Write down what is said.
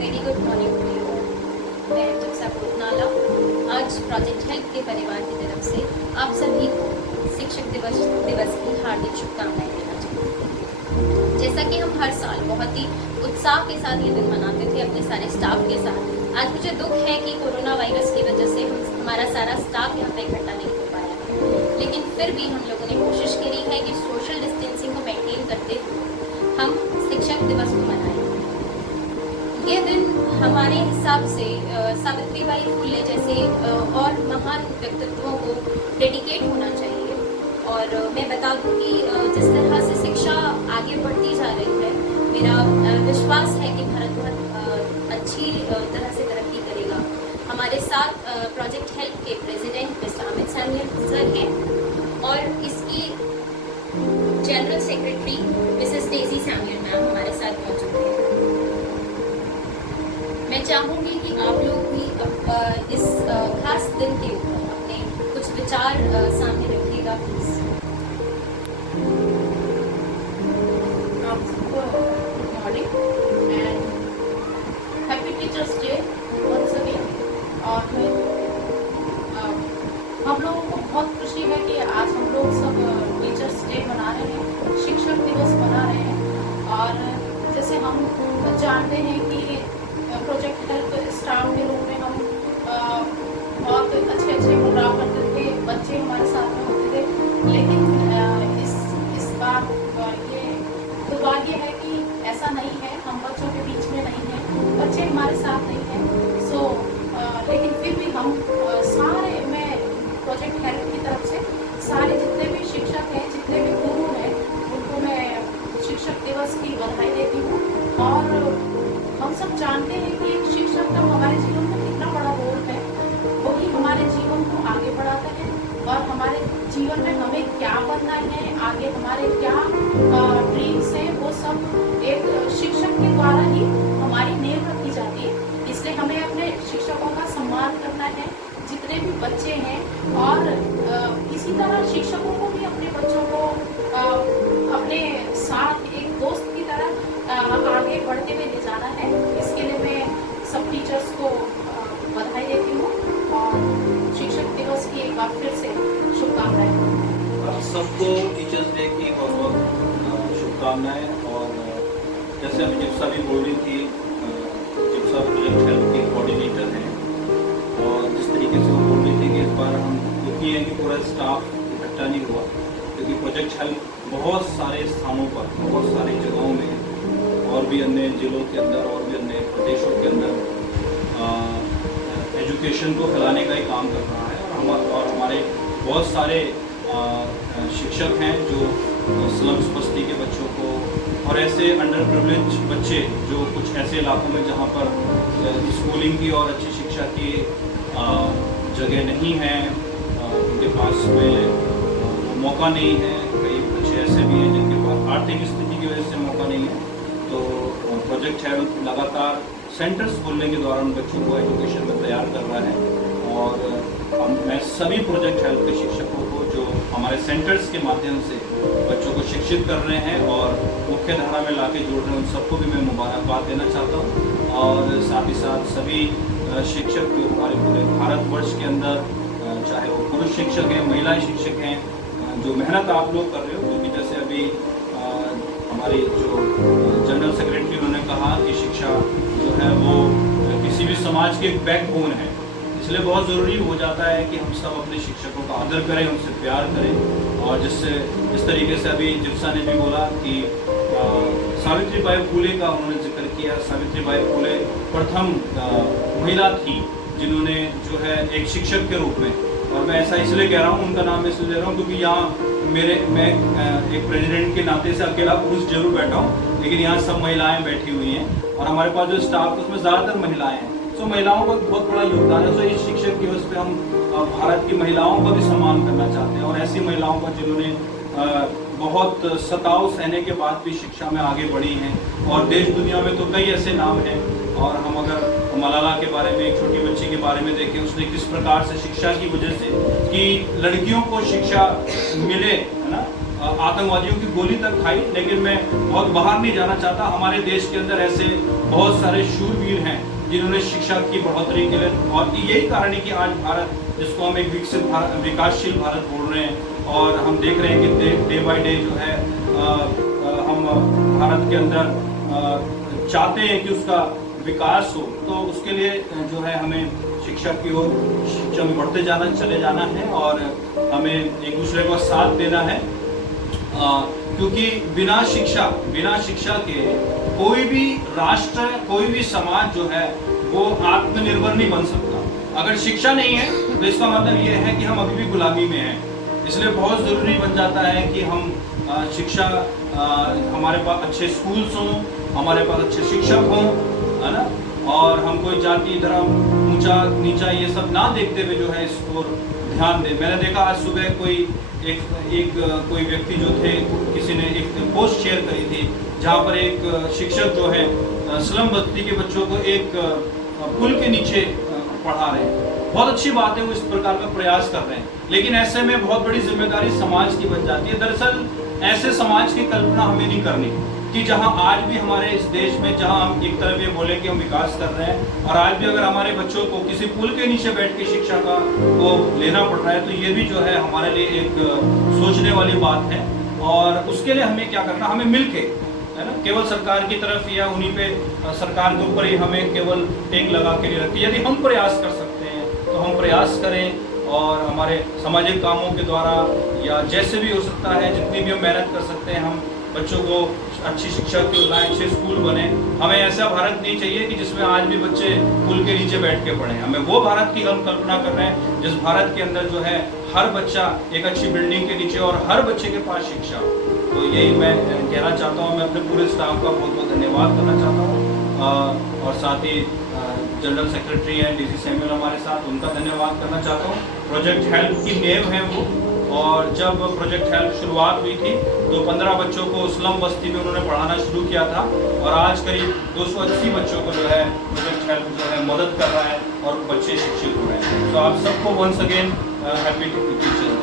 Very good morning to you. मैं जिप्सा भूतनाला आज project help के परिवार की तरफ से आप सभी को शिक्षक दिवस की हार्दिक शुभकामनाएं देना चाहती हूँ। जैसा कि हम हर साल बहुत ही उत्साह के साथ ये दिन मनाते थे अपने सारे स्टाफ के साथ, आज मुझे दुख है कि कोरोना वायरस की वजह से हमारा सारा स्टाफ यहाँ पे इकट्ठा नहीं हो पाया है, लेकिन फिर भी हम लोगों ने कोशिश करी है कि सोशल डिस्टेंसिंग को मेंटेन करते हुए हम शिक्षक दिवस को मनाएं। ये दिन हमारे हिसाब से सावित्रीबाई फुले जैसे और महान व्यक्तित्वों को डेडिकेट होना चाहिए। और मैं बता दूं कि जिस तरह से शिक्षा आगे बढ़ती जा रही है, मेरा विश्वास है कि भारत बहुत अच्छी तरह से तरक्की करेगा। हमारे साथ प्रोजेक्ट हेल्प के president mister Amit Sanyal sir हैं और इसकी general secretary Mrs Daisy Samuel ma'am हमारे साथ मौजूद हैं। मैं चाहूँगी कि आप लोग भी इस खास दिन के ऊपर अपने कुछ विचार सामने रखिएगा प्लीज। आप सबको good morning and happy teachers day once again. और हम लोगों को बहुत खुशी है कि आज हम लोग सब टीचर्स डे मना रहे हैं, शिक्षक दिवस मना रहे हैं। और जैसे हम जानते हैं कि प्रोजेक्ट हेल्प स्टाफ के रूप में हम बहुत अच्छे प्रोग्राम करते थे, बच्चे हमारे साथ में होते थे, लेकिन इस बार ये दुर्भाग्य है कि ऐसा नहीं है, हम बच्चों के बीच में नहीं हैं, बच्चे हमारे साथ नहीं हैं। सो लेकिन फिर भी हम सारे, मैं प्रोजेक्ट हेल्प की तरफ से सारे जितने भी शिक्षक हैं, जितने भी गुरु हैं, उनको मैं शिक्षक दिवस की बधाई देती हूँ। और हम सब जानते हैं कि एक शिक्षक का हमारे जीवन में कितना बड़ा रोल है, वही हमारे जीवन को आगे बढ़ाता है और हमारे जीवन में हमें क्या बनना है, आगे हमारे क्या ड्रीम्स हैं, वो सब एक शिक्षक के द्वारा ही हमारी नींव रखी जाती है। इसलिए हमें अपने शिक्षकों का सम्मान करना है, जितने भी बच्चे हैं, और इसी तरह शिक्षकों को भी अपने बच्चों को अपने साथ एक दोस्त की तरह आगे बढ़ते हुए ले जाना है। इसके लिए मैं सब टीचर्स को बधाई देती हूँ और शिक्षक दिवस की एक बार फिर से शुभकामनाएं। सबको टीचर्स डे की बहुत बहुत शुभकामनाएं। और जैसे अभी जिप्सा भी बोल रही थी, जिप्सा प्रोजेक्ट हेल्प के कोऑर्डिनेटर हैं, और जिस तरीके से वो बोल रही थी कि इस बार हम दुखी हैं कि पूरा स्टाफ इकट्ठा नहीं हुआ, क्योंकि प्रोजेक्ट हेल्प बहुत सारे स्थानों पर, बहुत सारी जगहों में, और भी अन्य जिलों के अंदर और भी अन्य प्रदेशों के अंदर एजुकेशन को फैलाने का ही काम कर रहा है। और हमारे बहुत सारे शिक्षक हैं जो स्लम्स बस्ती के बच्चों को, और ऐसे अंडर प्रिविलेज बच्चे जो कुछ ऐसे इलाकों में जहाँ पर स्कूलिंग की और अच्छी शिक्षा की जगह नहीं है, उनके पास में मौका नहीं है, कई बच्चे ऐसे भी हैं जिनके पास आर्थिक स्थिति की वजह से मौका नहीं है। तो प्रोजेक्ट हेल्प लगातार सेंटर्स खोलने के द्वारा उन बच्चों को एजुकेशन में तैयार कर रहा है। और मैं सभी प्रोजेक्ट हेल्प के शिक्षकों को जो हमारे सेंटर्स के माध्यम से बच्चों को शिक्षित कर रहे हैं और मुख्य धारा में लाके जोड़ रहे हैं, उन सबको भी मैं मुबारकबाद देना चाहता हूँ। और साथ ही साथ सभी शिक्षक जो हमारे पूरे भारतवर्ष के अंदर, चाहे वो पुरुष शिक्षक हैं, महिला शिक्षक हैं, जो मेहनत आप लोग कर रहे हो, क्योंकि जैसे अभी हमारी जो जनरल सेक्रेटरी उन्होंने कहा कि शिक्षा जो है वो किसी भी समाज की एक बैकबोन है, इसलिए बहुत ज़रूरी हो जाता है कि हम सब अपने शिक्षकों का आदर करें, उनसे प्यार करें। और जिससे इस तरीके से अभी जिप्सा ने भी बोला कि सावित्रीबाई फुले का उन्होंने जिक्र किया। सावित्रीबाई फुले प्रथम महिला थी जिन्होंने जो है एक शिक्षक के रूप में, और मैं ऐसा इसलिए कह रहा हूँ, उनका नाम इसलिए ले रहा हूँ क्योंकि यहाँ मैं एक प्रेसिडेंट के नाते से अकेला पुरुष जरूर बैठा हूँ, लेकिन यहाँ सब महिलाएं बैठी हुई हैं, और हमारे पास जो स्टाफ है उसमें ज़्यादातर महिलाएं हैं। तो महिलाओं का बहुत बड़ा योगदान है। तो इस शिक्षक दिवस पे हम भारत की महिलाओं का भी सम्मान करना चाहते हैं, और ऐसी महिलाओं का जिन्होंने बहुत सताव सहने के बाद भी शिक्षा में आगे बढ़ी हैं, और देश दुनिया में तो कई ऐसे नाम हैं। और हम अगर मलाला के बारे में, एक छोटी बच्ची के बारे में देखें, उसने किस प्रकार से शिक्षा की वजह से कि लड़कियों को शिक्षा मिले, है ना, आतंकवादियों की गोली तक खाई, लेकिन मैं बहुत बाहर नहीं जाना चाहता। हमारे देश के अंदर ऐसे बहुत सारे शूरवीर हैं जिन्होंने शिक्षा की बढ़ोतरी के लिए, और यही कारण है कि आज भारत, जिसको हम एक विकसित भारत, विकासशील भारत बोल रहे हैं, और हम देख रहे हैं कि डे बाय डे जो है हम भारत के अंदर चाहते हैं कि उसका विकास हो। तो उसके लिए जो है हमें शिक्षा की ओर, शिक्षा में बढ़ते चले जाना है, और हमें एक दूसरे को साथ देना है, क्योंकि बिना शिक्षा के कोई भी राष्ट्र, कोई भी समाज जो है वो आत्मनिर्भर नहीं बन सकता। अगर शिक्षा नहीं है तो इसका मतलब ये है कि हम अभी भी गुलामी में हैं। इसलिए बहुत ज़रूरी बन जाता है कि हम शिक्षा, हमारे पास अच्छे स्कूल्स हों, हमारे पास अच्छे शिक्षक हों, है ना, और हम कोई जाति, धर्म, ऊंचा नीचा ये सब ना देखते हुए जो है इसको ध्यान दें। मैंने देखा आज सुबह कोई कोई व्यक्ति जो थे, किसी ने एक पोस्ट शेयर करी थी जहाँ पर एक शिक्षक जो है स्लम बस्ती के बच्चों को एक पुल के नीचे पढ़ा रहे हैं। बहुत अच्छी बात है, वो इस प्रकार का प्रयास कर रहे हैं, लेकिन ऐसे में बहुत बड़ी जिम्मेदारी समाज की बन जाती है। दरअसल ऐसे समाज की कल्पना हमें नहीं करनी कि जहां आज भी हमारे इस देश में, जहां हम एक तरफ ये बोले कि हम विकास कर रहे हैं, और आज भी अगर हमारे बच्चों को किसी पुल के नीचे बैठ के शिक्षा को लेना पड़ रहा है, तो ये भी जो है हमारे लिए एक सोचने वाली बात है। और उसके लिए हमें क्या करना, हमें मिलके, है ना, केवल सरकार की तरफ या उन्हीं पे, सरकार के ऊपर ही हमें केवल टेक लगा के नहीं रखती। यदि हम प्रयास कर सकते हैं तो हम प्रयास करें, और हमारे सामाजिक कामों के द्वारा या जैसे भी हो सकता है, जितनी भी हम मेहनत कर सकते हैं, हम बच्चों को अच्छी शिक्षा की लाएं, अच्छे स्कूल बने। हमें ऐसा भारत नहीं चाहिए कि जिसमें आज भी बच्चे पुल के नीचे बैठ के पढ़ें। हमें वो भारत की हम कल्पना कर रहे हैं जिस भारत के अंदर जो है हर बच्चा एक अच्छी बिल्डिंग के नीचे, और हर बच्चे के पास शिक्षा हो। तो यही मैं कहना चाहता हूँ। मैं अपने पूरे स्टाफ का बहुत बहुत धन्यवाद करना चाहता हूँ, और साथ ही जनरल सेक्रेटरी हैं डीसी सैमुअल हमारे साथ, उनका धन्यवाद करना चाहता हूँ। प्रोजेक्ट हेल्प की नींव है वो, और जब प्रोजेक्ट हेल्प शुरुआत हुई थी तो 15 बच्चों को स्लम बस्ती में उन्होंने पढ़ाना शुरू किया था, और आज करीब 280 बच्चों को जो है प्रोजेक्ट हेल्प जो है मदद कर रहा है, और बच्चे शिक्षित हो रहे हैं। तो आप सबको वंस अगेन हैप्पी टीचर्स।